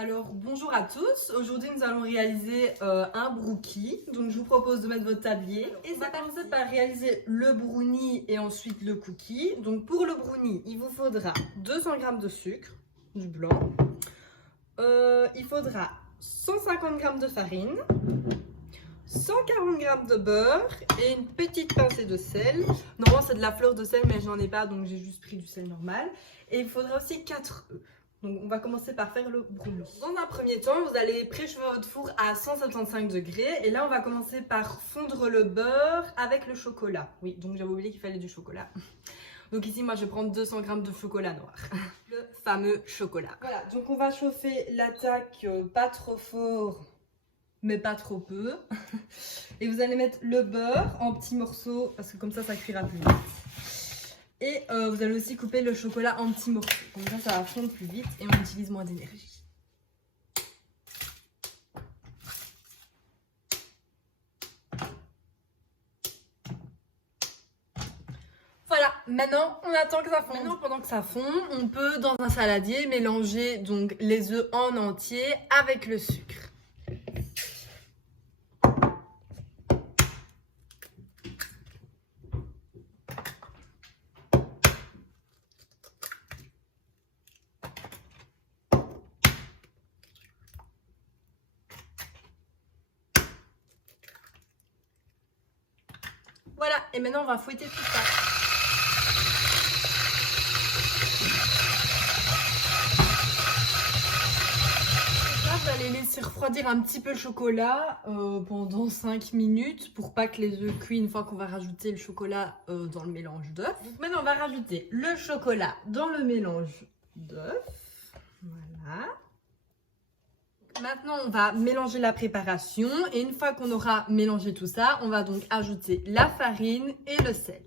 Alors bonjour à tous, aujourd'hui nous allons réaliser un brookie. Donc je vous propose de mettre votre tablier. Et ça commence par réaliser le brownie et ensuite le cookie. Donc pour le brownie, il vous faudra 200 g de sucre, du blanc. Il faudra 150 g de farine, 140 g de beurre et une petite pincée de sel. Normalement c'est de la fleur de sel mais j'en ai pas donc j'ai juste pris du sel normal. Et il faudra aussi 4 œufs. Donc on va commencer par faire le brownie. Dans un premier temps, vous allez préchauffer votre four à 175 degrés. Et là, on va commencer par fondre le beurre avec le chocolat. Oui, donc j'avais oublié qu'il fallait du chocolat. Donc ici, moi, je vais prendre 200 g de chocolat noir. Le fameux chocolat. Voilà, donc on va chauffer l'attaque pas trop fort, mais pas trop peu. Et vous allez mettre le beurre en petits morceaux, parce que comme ça cuira plus vite. Et vous allez aussi couper le chocolat en petits morceaux. Comme ça va fondre plus vite et on utilise moins d'énergie. Voilà, maintenant on attend que ça fonde. Maintenant, pendant que ça fond, on peut dans un saladier mélanger donc les œufs en entier avec le sucre. Voilà, et maintenant on va fouetter tout ça. Là, vous allez laisser refroidir un petit peu le chocolat pendant 5 minutes pour pas que les œufs cuisent une fois qu'on va rajouter le chocolat dans le mélange d'œufs. Donc maintenant on va rajouter le chocolat dans le mélange d'œufs. Voilà. Maintenant, on va mélanger la préparation et une fois qu'on aura mélangé tout ça, on va donc ajouter la farine et le sel.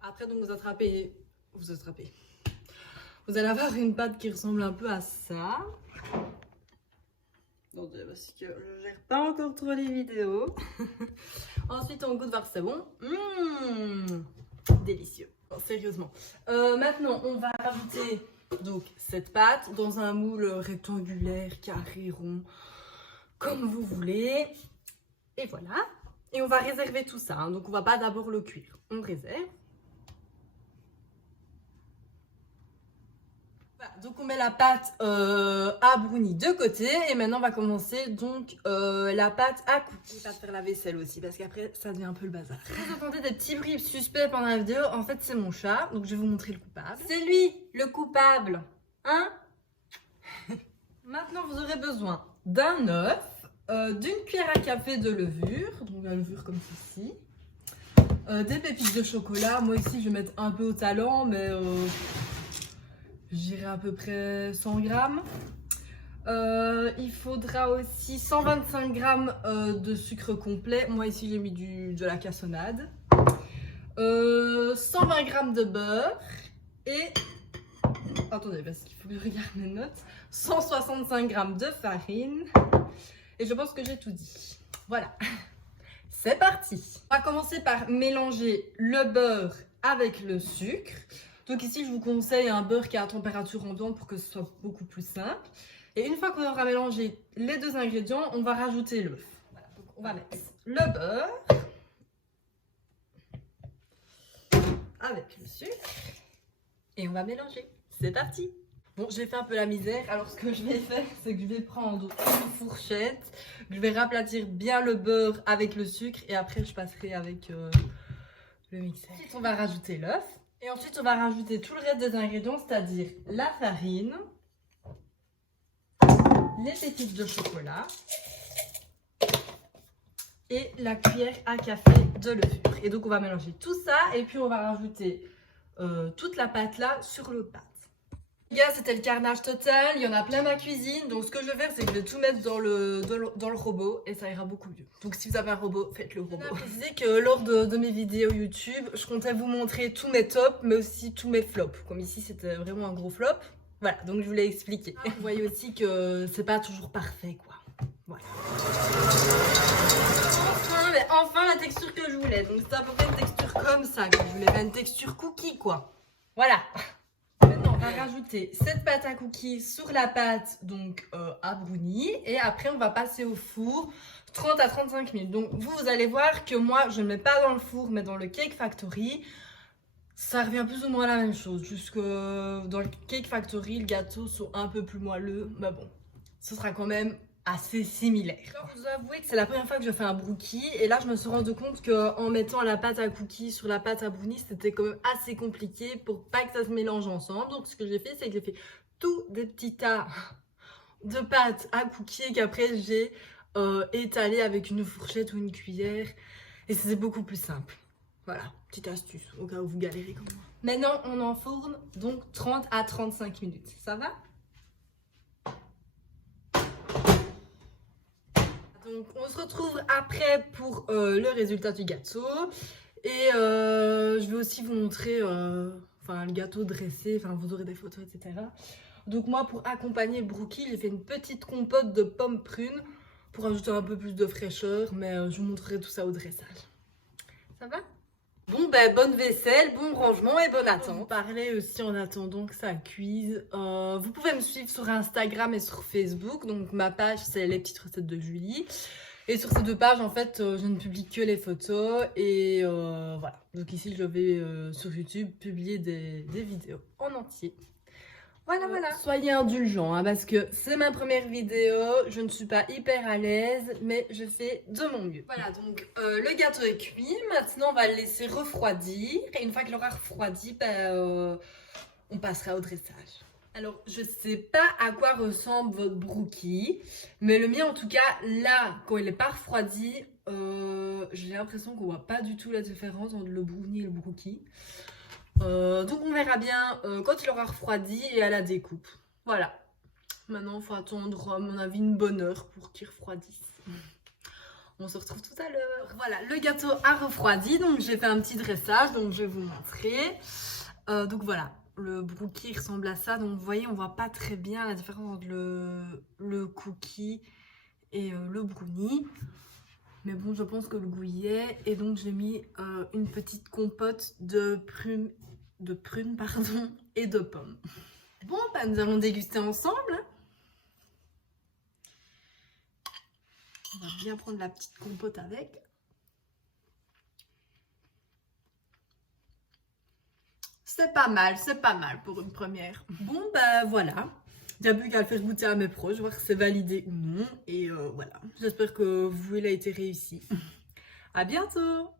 Après, donc vous attrapez. Vous allez avoir une pâte qui ressemble un peu à ça. Attendez, parce que je gère pas encore trop les vidéos. Ensuite, on goûte voir si c'est bon. Délicieux. Bon, sérieusement. Maintenant, on va rajouter donc cette pâte dans un moule rectangulaire, carré, rond, comme vous voulez. Et voilà. Et on va réserver tout ça. Hein. Donc, on va pas d'abord le cuire. On réserve. Voilà, donc on met la pâte à brownie de côté et maintenant on va commencer donc la pâte à cookies. Pas faire la vaisselle aussi parce qu'après ça devient un peu le bazar. Vous entendez des petits bruits suspects pendant la vidéo, en fait c'est mon chat, donc je vais vous montrer le coupable. C'est lui le coupable, hein? Maintenant vous aurez besoin d'un œuf, d'une cuillère à café de levure, donc la levure comme ceci, des pépites de chocolat. Moi ici je vais mettre un peu au talent mais j'irai à peu près 100 g. Il faudra aussi 125 g de sucre complet. Moi ici j'ai mis de la cassonade. 120 g de beurre. Et, attendez parce qu'il faut que je regarde mes notes. 165 g de farine. Et je pense que j'ai tout dit. Voilà. C'est parti. On va commencer par mélanger le beurre avec le sucre. Donc ici, je vous conseille un beurre qui est à température ambiante pour que ce soit beaucoup plus simple. Et une fois qu'on aura mélangé les deux ingrédients, on va rajouter l'œuf. Voilà, donc on va mettre le beurre avec le sucre et on va mélanger. C'est parti. Bon, j'ai fait un peu la misère. Alors ce que je vais faire, c'est que je vais prendre une fourchette. Je vais raplatir bien le beurre avec le sucre et après je passerai avec le mixeur. Ensuite, on va rajouter l'œuf. Et ensuite, on va rajouter tout le reste des ingrédients, c'est-à-dire la farine, les pépites de chocolat et la cuillère à café de levure. Et donc, on va mélanger tout ça et puis on va rajouter toute la pâte là sur l'autre pâte. Les gars, c'était le carnage total, il y en a plein ma cuisine, donc ce que je vais faire c'est que je vais tout mettre dans le robot et ça ira beaucoup mieux. Donc si vous avez un robot, faites le robot. Je vais préciser que lors de mes vidéos YouTube, je comptais vous montrer tous mes tops mais aussi tous mes flops. Comme ici c'était vraiment un gros flop, voilà, donc je voulais expliquer. Vous voyez aussi que c'est pas toujours parfait quoi, voilà. Enfin la texture que je voulais, donc c'est à peu près une texture comme ça. Je voulais faire une texture cookie, quoi. Voilà. Maintenant, on va rajouter cette pâte à cookies sur la pâte donc à brownie. Et après, on va passer au four 30 à 35 minutes. Donc, vous allez voir que moi, je ne mets pas dans le four, mais dans le Cake Factory. Ça revient plus ou moins à la même chose. Jusque dans le Cake Factory, le gâteau sont un peu plus moelleux. Mais bon, ce sera quand même assez similaire. Je dois avouer que c'est la première fois que je fais un brookie. Et là, je me suis rendu compte qu'en mettant la pâte à cookies sur la pâte à brownie, c'était quand même assez compliqué pour pas que ça se mélange ensemble. Donc, ce que j'ai fait, c'est que j'ai fait tous des petits tas de pâte à cookies qu'après j'ai étalé avec une fourchette ou une cuillère. Et c'était beaucoup plus simple. Voilà, petite astuce au cas où vous galérez comme moi. Maintenant, on enfourne donc 30 à 35 minutes. Ça va? Donc, on se retrouve après pour le résultat du gâteau. Et je vais aussi vous montrer le gâteau dressé. Enfin, vous aurez des photos, etc. Donc, moi, pour accompagner le brookie, j'ai fait une petite compote de pommes prunes pour ajouter un peu plus de fraîcheur. Mais je vous montrerai tout ça au dressage. Ça va? Bon, ben, bonne vaisselle, bon rangement et bonne attente. Vous parlez aussi en attendant que ça cuise. Vous pouvez me suivre sur Instagram et sur Facebook. Donc, ma page, c'est les petites recettes de Julie. Et sur ces deux pages, en fait, je ne publie que les photos. Et voilà. Donc, ici, je vais sur YouTube publier des vidéos en entier. Voilà. Soyez indulgents, hein, parce que c'est ma première vidéo, je ne suis pas hyper à l'aise, mais je fais de mon mieux. Voilà, donc le gâteau est cuit, maintenant on va le laisser refroidir. Et une fois qu'il aura refroidi, on passera au dressage. Alors, je sais pas à quoi ressemble votre brookie, mais le mien en tout cas, là, quand il est pas refroidi, j'ai l'impression qu'on voit pas du tout la différence entre le brownie et le brookie. Donc on verra bien quand il aura refroidi et à la découpe. Voilà. Maintenant il faut attendre à mon avis une bonne heure pour qu'il refroidisse. On se retrouve tout à l'heure. Voilà, le gâteau a refroidi, donc j'ai fait un petit dressage, donc je vais vous montrer. Donc voilà, le brookie ressemble à ça. Donc vous voyez, on voit pas très bien la différence entre le cookie et le brownie. Mais bon, je pense que le goût y est. Et donc j'ai mis une petite compote de prunes et de pommes. Bon, nous allons déguster ensemble. On va bien prendre la petite compote avec. C'est pas mal pour une première. Bon, voilà. Il n'y a plus qu'à le faire goûter à mes proches, voir si c'est validé ou non. Et voilà. J'espère que vous, il a été réussi. À bientôt!